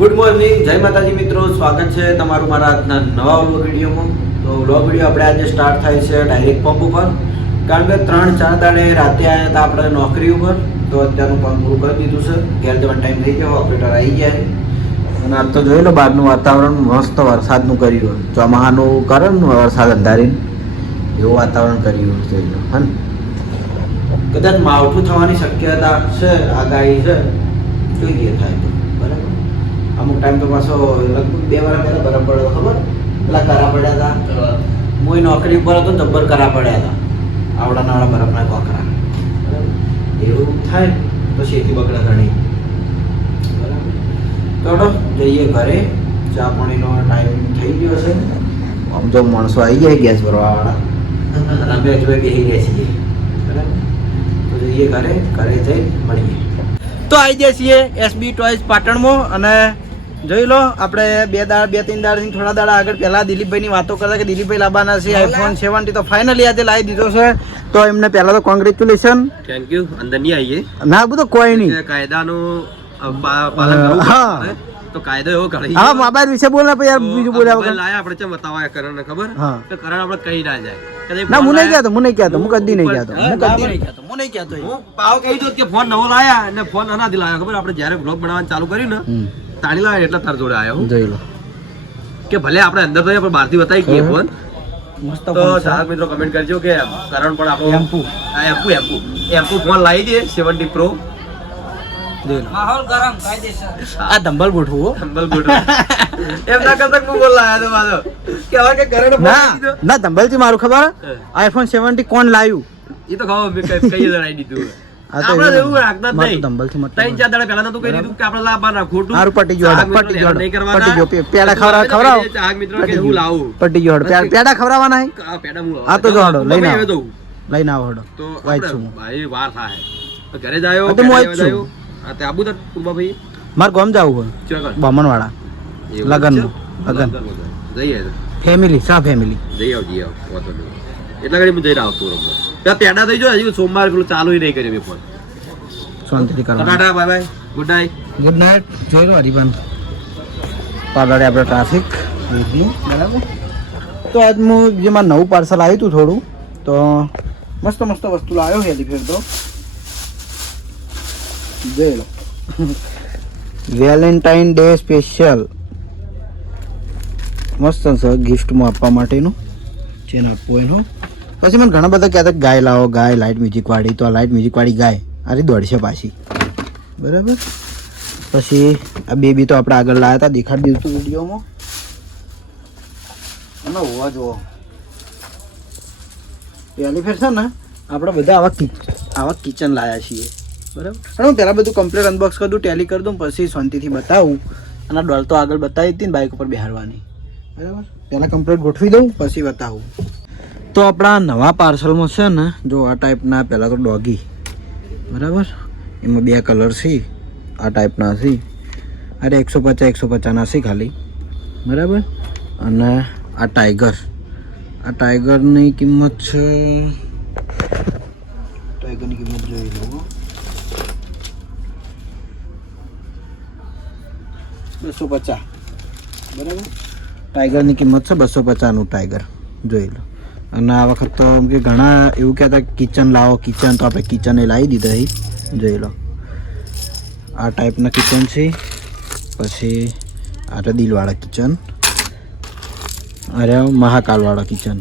Good morning, જય માતાજી મિત્રો, સ્વાગત છે તમારું મારા આજના નવા વ્લોગ વિડીયોમાં. તો વ્લોગ વિડીયો આપણે આજે સ્ટાર્ટ થાય છે ડાયરેક્ટ પંપ ઉપર, કારણ કે 3-4 દાડે રાતે આવ્યા હતા આપણે નોકરી ઉપર. તો અત્યારનું પંપ પૂરું કરી દીધું છે, ઘેર જવાનો ટાઈમ થઈ ગયો, ઓપરેટર આવી ગયા છે. અને આજ તો જોઈ લો બહારનું વાતાવરણ મસ્ત વરસાદનું કર્યું, ચોમાહાનું કરે ને વરસાદ અંધારીને એવું વાતાવરણ કર્યું જોઈ લો. હા, કદાચ માવઠું થવાની શક્યતા છે, આગાહી છે, જોઈએ થાય તો બરાબર. અમુક ટાઈમ તો પાછો લગભગ 2 વાર પહેલાં બરફ પડ્યો, ખબર પેલા કરા પડ્યા હતા. હું નોકરી ઉપર હતો ને જબ્બર કરા પડ્યા હતા, આવડા નાવડા બરફના કોકરા. એવું થાય તો શેતી બકડા ઘણી બરાબર. તો જઈએ ઘરે, ચા પાણીનો ટાઈમ થઈ ગયો છે. આમ જો માણસો આવી જાય ગેસ ભરવાવાળા, અમે હજુ બેસી રહ્યા છીએ બરાબર. તો જઈએ ઘરે, ઘરે જઈ મળીએ. તો આવી જાય છીએ એસબી ટોયઝ પાટણમાં. અને જોઈ લો આપણે 2-3 દાડાથી થોડા દાડા આગળ પહેલા દિલીપભાઈની વાતો કરતા કે દિલીપભાઈ લાવવાના છે આઈફોન 70. તો ફાઇનલી આજે લાવી દીધો છે. તો એમને પહેલા તો કોંગ્રેચ્યુલેશન, થેન્ક યુ. અંદર નહીં આવીએ ના બધું કોઈ નહીં, કાયદાનું પાલન કરવું. હા તો કાયદો એવો કરી હા મોબાઈલ વિશે બોલ ને યાર, બીજું બોલ્યા વગર. લાયા આપણે ચમ બતાવા કરણ ને ખબર હા તો કરણ આપણે કહી ના જાય. ના હું નહીં કહેતો, હું નહીં કહેતો, હું કદી નહીં કહેતો, હું કદી નહીં કહેતો, હું નહીં કહેતો. હું પાવ કહી દઉં કે ફોન નવો લાયા અને ફોન અનાથી લાયા ખબર. આપણે જ્યારે બ્લોગ બનાવવાનું ચાલુ કર્યું ને તાણી લાયા એટલે તાર જોડે આવ્યો જોઈ લો કે ભલે આપણે અંદર તો પણ બહારથી બતાવી ગઈએ ફોન. મસ્ત તો સારા મિત્રો કમેન્ટ કરજો કે કરણ પણ આપણો એમ્પુ ફોન લાવી દે 70 પ્રો. માહોલ ગરમ કાયદેસર. આ ધંબલ ગોઠવું ધંબલ ગોઠવું એમ ના કરતા હું બોલ લાયા તો મારો કે હવે કે કરણ ના ના ધંબલ થી મારું ખબર આઈફોન 70 કોણ લાવ્યું એ તો ખબર મેં કઈ જણાઈ દીધું. આ તો આપણે એવું રાખતા જ નહીં. ધંબલ થી મત 3-4 દાડા પહેલા તો તું કહી દીધું કે આપણે લાવવાના ખોટું. હારું પટી ગયો, પટી ગયો, નહીં કરવાના. પટી ગયો. પેડા ખવડાવો ચાહક મિત્રો કે હું લાવું પટી ગયો. પેડા ખવડાવવાના હે? આ પેડા હું આ તો જો હડો લઈને આવે આવો, લઈને આવો હડો. તો વાઈટ છું હું. ભાઈ વાર થાય તો ઘરે જાયો તો હું વાઈટ છું. આ તે આબુ તો કુંબા ભાઈ માર ગામ જાવું હોય ચોકન બામણવાળા લગન જઈએ ફેમિલી સા ફેમિલી જઈ આવ વાતો નહીં. એટલા ઘડી હું જઈ રહ્યો છું રમવા. ત્યાં પેડા થઈ જો હજી સોમવાર પેલું ચાલુ નહીં કર્યું મેં ફોન. શાંતિથી કરવા. Tata bye bye good night. Good night. જોઈ લો હરિભાન પાર્લરે આપણે ટ્રાફિક બરાબર. તો આજ હું જે મારું નવું પાર્સલ આવ્યું હતું થોડું, તો મસ્ત મસ્ત વસ્તુ લાવ્યો હેલી ફેર તો જોઈ લો. વેલેન્ટાઇન ડે સ્પેશિયલ મસ્ત છે ગિફ્ટમાં આપવા માટેનું. ચેન આપવું એનું. પછી મને ઘણા બધા કહેતા ગાય લાવો, ગાય લાઇટ મ્યુઝિકવાળી. તો આ લાઇટ મ્યુઝિકવાળી ગાય આરી દોડશે પાછી બરાબર. પછી આ બેબી તો આપણે આગળ લાવ્યા હતા, દેખાડી દીધું હતું વિડીયોમાં. અને હોવા જુઓ પહેલી ફેર છે ને આપણે બધા આવા કિચન લાવ્યા છીએ બરાબર. અને હું પહેલાં બધું કમ્પ્લીટ અનબોક્સ કરી દઉં, ટેલી કરી દઉં, પછી શાંતિથી બતાવું. અને ડોલ તો આગળ બતાવી હતી ને બાઇક ઉપર બેહાડવાની બરાબર. પહેલાં કમ્પ્લીટ ગોઠવી દઉં પછી બતાવું. તો આપણા નવા પાર્સલમાં છે ને જો આ ટાઈપના પહેલાં તો ડોગી બરાબર, એમાં 2 કલર છે. આ ટાઈપના છે, અરે 150 છે ખાલી બરાબર. અને આ ટાઈગરની કિંમત છે, ટાઈગરની કિંમત જોઈ લો 250 બરાબર. ટાઈગરની કિંમત છે 250નું ટાઈગર જોઈ લો. અને આ વખત તો એમ કે ઘણા એવું કહેતા કિચન લાવો કિચન, તો આપણે કિચને લાવી દીધા અહીં જોઈ લો. આ ટાઈપના કિચન છે. પછી આ તો દિલવાળા કિચન, અરે મહાકાલવાળા કિચન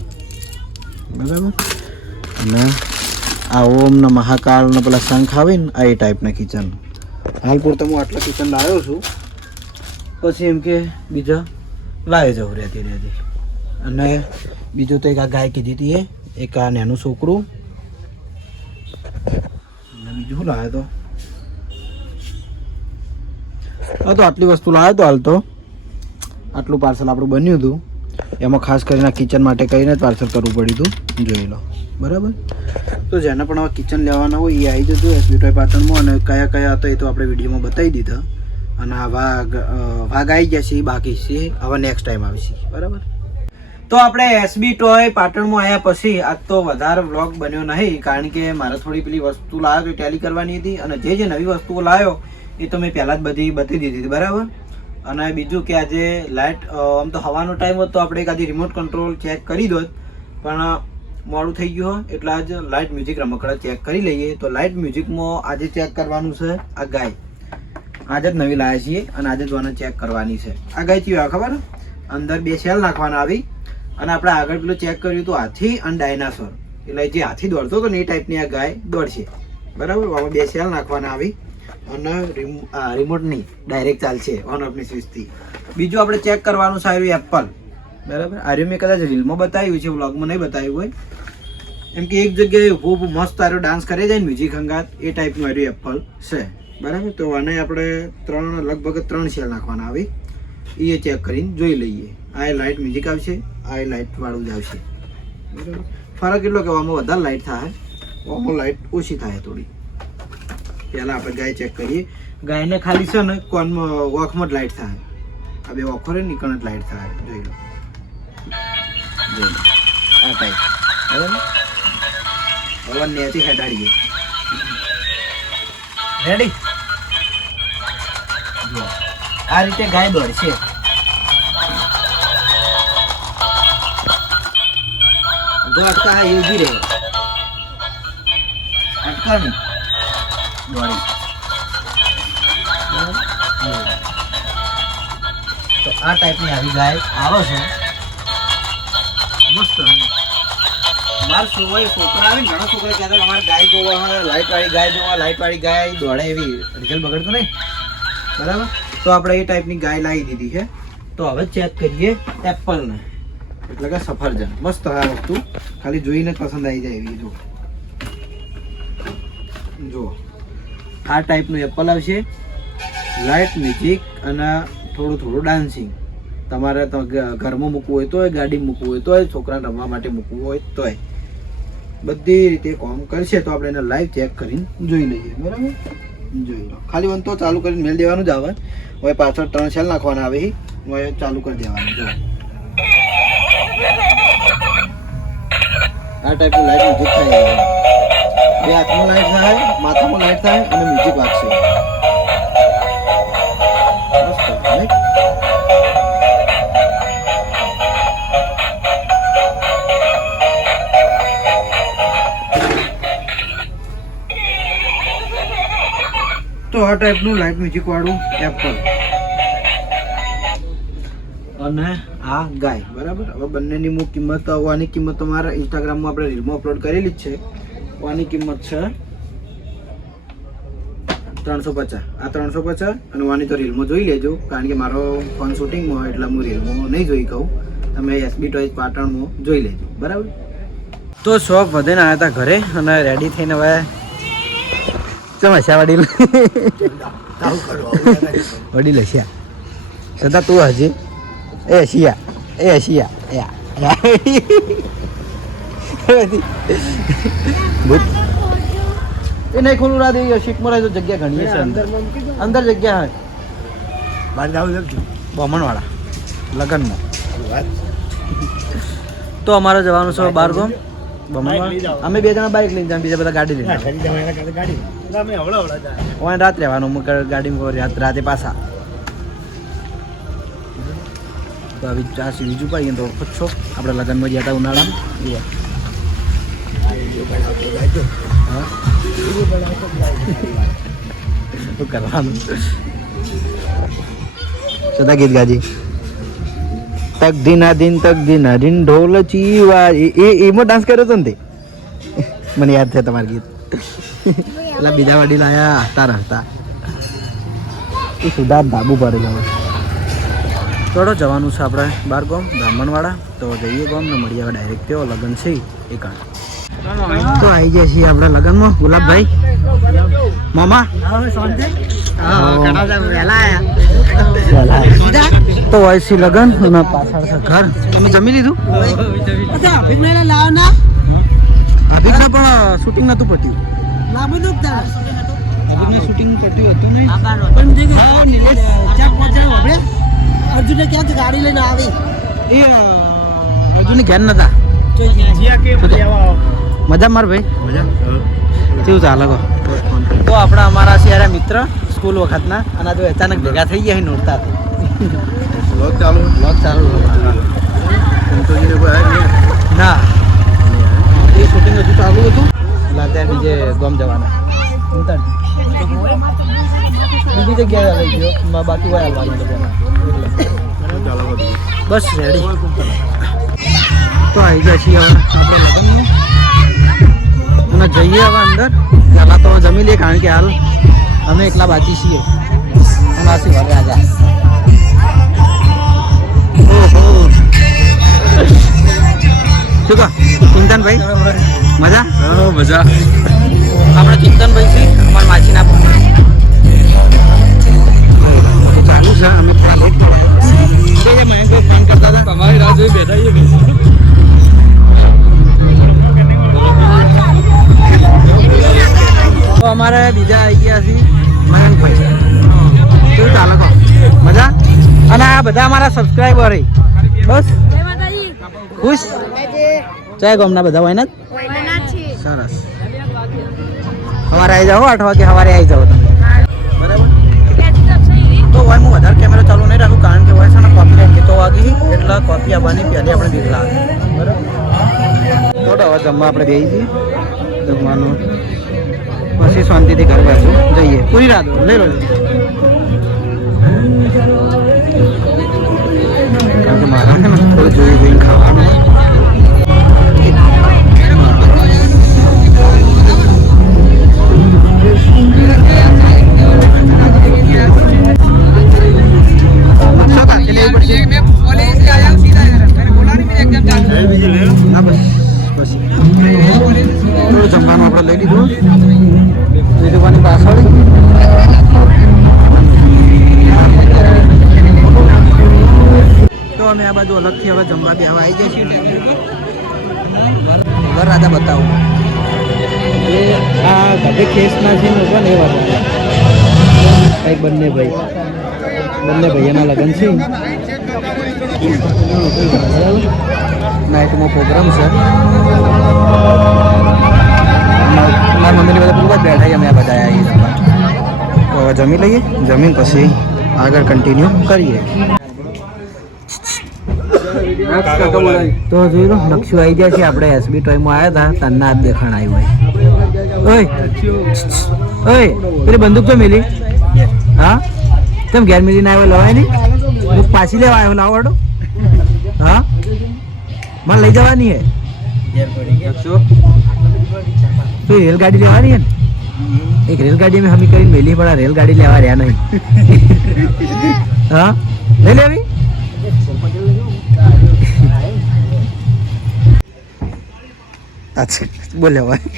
બરાબર. અને આ ઓમના મહાકાલના પેલા શંખ આવે ને આ એ ટાઈપના કિચન. હાલ પૂરતો હું આટલા કિચન લાવ્યો છું, પછી એમ કે બીજા લાવી જવું રહેતી. અને બીજું તો એક આ ગાય કીધી હતી, એક આ નાનું છોકરું, અને બીજું શું લાવ્યો તો આટલી વસ્તુ લાવ્યો તો. હાલ તો આટલું પાર્સલ આપણું બન્યું હતું. એમાં ખાસ કરીને કિચન માટે કહીને જ પાર્સલ કરવું પડ્યું હતું જોઈ લો બરાબર. તો જેને પણ હવે કિચન લેવાના હોય એ આવી જજો એસબી ટોય પાટણમાં. અને કયા કયા હતા એ તો આપણે વિડીયોમાં બતાવી દીધા. અને આ વાઘ આવી ગયા છે, બાકી છે, હવે નેક્સ્ટ ટાઈમ આવશે બરાબર. તો આપણે એસબી ટોય પાટણમાં આવ્યા પછી આજ તો વધારે વ્લોગ બન્યો નહીં, કારણ કે મારે થોડી પેલી વસ્તુ લાવ્યો તો ટેલી કરવાની હતી. અને જે નવી વસ્તુઓ લાવ્યો એ તો મેં પહેલાં જ બધી બતાવી દીધી હતી બરાબર. અને બીજું કે આજે લાઇટ આમ તો હવાનો ટાઈમ હોત તો આપણે આજે રિમોટ કંટ્રોલ ચેક કરી દોત, પણ મોડું થઈ ગયું હોય એટલે આજે લાઇટ મ્યુઝિક રમકડા ચેક કરી લઈએ. તો લાઇટ મ્યુઝિકમાં આજે ચેક કરવાનું છે આ ગાય. આજે જ નવી લાવ્યા છીએ અને આજે જ આને ચેક કરવાની છે. આ ગાય કેવી આવે ખબર? અંદર 2 સેલ નાખવાના આવી અને આપણે આગળ પેલું ચેક કર્યું તો હાથી અને ડાયનાસોર, એટલે જે હાથી દોડતો હતો ને એ ટાઈપની આ ગાય દોડશે. બરાબર, આમાં 2 સેલ નાખવાના આવી અને રિમોટની ડાયરેક્ટ ચાલશે ઓન ઓફની સ્વિચથી. બીજું આપણે ચેક કરવાનું છે આવ્યું એપલ. બરાબર, આર્યું મેં કદાચ રીલમાં બતાવ્યું છે, વ્લોગમાં નહીં બતાવ્યું હોય. એમ કે એક જગ્યાએ ખૂબ મસ્ત આર્યો ડાન્સ કરે જાય ને મ્યુઝિક હંગાત એ ટાઈપનું આર્યું એપલ છે. બરાબર, તો આને આપણે લગભગ 3 સેલ નાખવાના આવી એ ચેક કરીને જોઈ લઈએ. આ લાઇટ મ્યુઝિક આવશે, આ લાઇટ વાળું જ આવશે. બરાબર, ફરક એટલો કે આમાં વધારે લાઇટ થાય, આમાં લાઇટ ઓછી થાય થોડી. પહેલાં આપણે ગાય ચેક કરીએ. ગાયને ખાલી છે ને કોનમાં વોખમાં જ લાઇટ થાય, આ 2 વોખો રે નીકળ જ લાઇટ થાય. જોઈ લો, જોઈ લો આ ટાઈપ. બરાબર, હવે નેથી હેડાડીએ. રેડી? જો આ રીતે ગાય દોડશે. જો અટકા એ ઊભી રહે, અટકા નહીં દોડી. તો આ ટાઈપની આવી ગાય આવે છે. મસ્ત. મારા છોકરા આવે ને, ઘણા છોકરા કહેતા અમારે ગાય જોવા હોય, લાઇટવાળી ગાય જોવા, લાઇટવાળી ગાય દોડે એવી, રિઝલ્ટ બગડતું નહીં. બરાબર, તો આપણે એ ટાઈપની ગાય લાવી દીધી છે. તો હવે ચેક કરીએ એપલને, એટલે કે સફરજન. મસ્ત આ વસ્તુ ખાલી જોઈને પસંદ આવી જાય એવી. જો આ ટાઈપનું એપલ આવશે, લાઇટ મ્યુઝિક અને થોડું ડાન્સિંગ. તમારે ઘરમાં મૂકવું હોય તોય, ગાડી મૂકવું હોય તોય, છોકરાને રમવા માટે મૂકવું હોય તોય, બધી રીતે કામ કરશે. તો આપણે એને લાઈવ ચેક કરીને જોઈ લઈએ. બરાબર, જોઈ લો. ખાલી વન તો ચાલુ કરીને મેળ દેવાનું જ આવે. હવે પાછળ 3 સેલ નાખવાના આવે, હવે ચાલુ કરી દેવાનું. જો આ ટાઈપનું લાઈટ મ્યુઝિક થાય, 2 હાથમાં લાઈટ થાય, માથામાં લાઈટ થાય અને મ્યુઝિક વાગશે. તો આ ટાઈપનું લાઇટ મ્યુઝિક વાળું એપલ અને આ ગાય. બરાબર, હવે બંનેની હું કિંમત, આની કિંમત તમારા ઇન્સ્ટાગ્રામમાં આપણે રીલમાં અપલોડ કરેલી જ છે. આની કિંમત છે 350. આ 350 અને આની તો રીલમાં જોઈ લેજો, કારણ કે મારો ફોન શૂટિંગમાં હોય એટલે હું રીલમાં નહીં જોઈ કહું. તમે એસબી ટોયઝ પાટણમાં જોઈ લેજો. બરાબર, તો શોપ વધીને આવ્યા હતા ઘરે અને રેડી થઈને હવે સમસ્યા વડીલ હસ્યા. સદા તું હજી એ હસ્યા એ નહીં ખોલું રાત. એ શીખમાં રહે તો જગ્યા ઘણી છે, અંદર જગ્યા હોય. બમણવાળા લગ્નમાં તો અમારે જવાનું છે બારગામ. અમે 2 જણા બાઇક લઈને જાય, બીજા બધા ગાડી લઈને રાત રહેવાનું. ગાડીમાં રાતે પાછા તો આવી ચાસી બીજું પાડીએ તો પૂછો. આપણે લગ્નમાં ગયા હતા ઉનાળામાં. શું કરવાનું? સદા ગીત ગાજી તક દિના દિન ઢોલ ચીવા એમાં ડાન્સ કર્યો હતો ને તે મને યાદ છે તમારું ગીત. એટલે બીજા વડીલ આયા હતા એ સુધાર ધાબુ પર થોડો જવાનું છે આપણે બારગામ બ્રાહ્મણવાળા. તો જઈએ ગામ ને મળીએ હવે ડાયરેક્ટ. તેઓ લગ્ન છે એ કારણ તો આવી જાય છીએ આપણે લગ્નમાં. ગુલાબભાઈ મામા તો હોય છે લગ્ન અને પાછળ છે ઘર. તમે જમી લીધું? અભિક ના પણ શૂટિંગ નતું પટ્યું. શૂટિંગ પટ્યું હતું નહીં. અર્જુને ક્યાં ગાડી લઈને આવી એ અર્જુને ઘેર નતા. મજા માર ભાઈ કેવું ચાલે કહો? તો આપણા અમારા છે મિત્ર સ્કૂલ વખતના અને જો અચાનક ભેગા થઈ ગયા નોડતા હતા. વ્લોગ ચાલુ સંતોષીને કોઈ આવ્યા નહીં? ના એ શૂટિંગ હજુ ચાલુ હતું એટલે અત્યારે બીજે ગામ જવાના બીજી જગ્યાએ લઈ ગયો બાકી હોય આવવાનું બધાને ચાલો બધું. બસ રેડી તો આવી જાય છીએ હવે આપણે લગ્નનું અને જઈએ હવે અંદર પહેલાં તો જમી લઈએ કારણ કે હાલ અમે એકલા બાકી છીએ અને આશીર્વાદ રાજા ઓહો શું કહો ચિંતનભાઈ મજા મજા. આપણે ચિંતનભાઈ છીએ અમારા માછીના ચાલુ છે અમે ફોન કરતા હતા તમારી રાહ જોઈ બેઠા છીએ. તો અમારે બીજા આવી ગયા છે મયંકભાઈ કેવું ચાલે કહો મજા અને આ બધા અમારા સબસ્ક્રાઈબર બસ ખુશ જય ગામના બધા હોય ને સરસ સવારે આવી જાઓ 8 વાગે સવારે આવી જાઓ તમે બરાબર તો હોય હું વધારે કેમેરો ચાલુ નહીં રાખું કારણ કે હોય છે ને કોપી ગીતો વાગી એટલે કોપી આવવાની પહેલી આપણે બીક લાગે બરાબર તો હવે જમવા આપણે બેસી છીએ જમવાનું પછી શાંતિથી ઘર બાજુ જઈએ પૂરી રાત લઈ લો કારણ કે મારા છે ને થોડું જોઈને ખાવાનું ના બસ બસ થોડું જમવાનું આપણે લઈ લીધું લીધું પાછળ તો અમે આ બાજુ અલગથી હવે જમવા બી હવે આવી જાય છીએ ઘર રાજા બતાવું એ આ ગધે ખેસના છે ને પણ એ વાત કંઈક બંને ભાઈઓના લગ્ન છે નાઇટમાં પ્રોગ્રામ છે મારા મમ્મીની બધા પૂર્વ જ બેઠા અમે આ બધા આવી તો હવે જમી લઈએ જમીન પછી આગળ કન્ટિન્યુ કરીએ તો જોઈ લો નકશો આવી જાય છે આપણે એસબી ટોયમાં આવ્યા હતા તન્ના જ દેખાણ આવ્યું હોય ઓય પેલી બંદૂક તો મિલી હા તેમ ઘેર મિલીને આવ્યો લવાય નહીં હું પાછી લેવા આવ્યો લાવડો હા મને લઈ જવાની હે તો રેલગાડી લેવાની હે ને એક રેલગાડી મેં હમી કરીને મેલી પણ રેલગાડી લેવા રહ્યા નહીં હા લઈ લેવી અચ્છા બોલે ભાઈ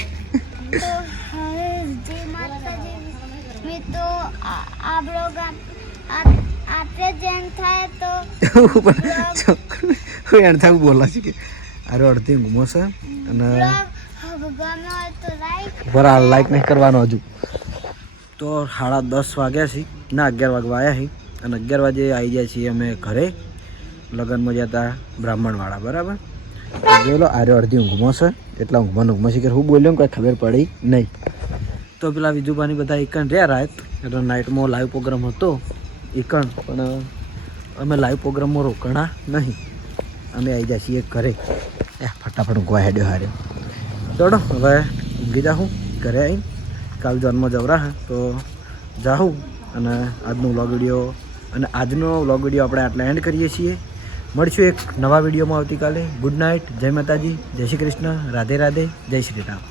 બોલા છે કે અરે અડધી ઊંઘમાં છે અને બરા લાઈક નહીં કરવાનો હજુ તો 10:30 વાગ્યા છે ના 11 વાગવા આવ્યા છે અને 11 વાગે આવી જાય છીએ અમે ઘરે લગ્નમાં ગયા હતા બ્રાહ્મણવાળા બરાબર જોઈ લો આરે અડધી ઊંઘમાં છે એટલા ઊંઘમાં શીખર હું બોલ્યો કંઈ ખબર પડી નહીં તો પેલા વિજુભાની બધા એકણ રહ્યા રાત એટલે નાઇટમાં લાઈવ પ્રોગ્રામ હતો એકણ પણ અમે લાઈવ પ્રોગ્રામમાં રોકાણા નહીં અમે આવી જાય છીએ ઘરે ફટાફટ ઊંઘવા હેડ્યો હાર્યો ચડો હવે ઊંઘી જાઉં ઘરે આવીને કાલ જન્મ જવરા તો જાઉં અને આજનો વ્લોગ વિડીયો આપણે આટલા એન્ડ કરીએ છીએ મળશું એક નવા વિડીયોમાં આવતીકાલે ગુડ નાઇટ જય માતાજી જય શ્રી કૃષ્ણ રાધે રાધે જય શ્રી રામ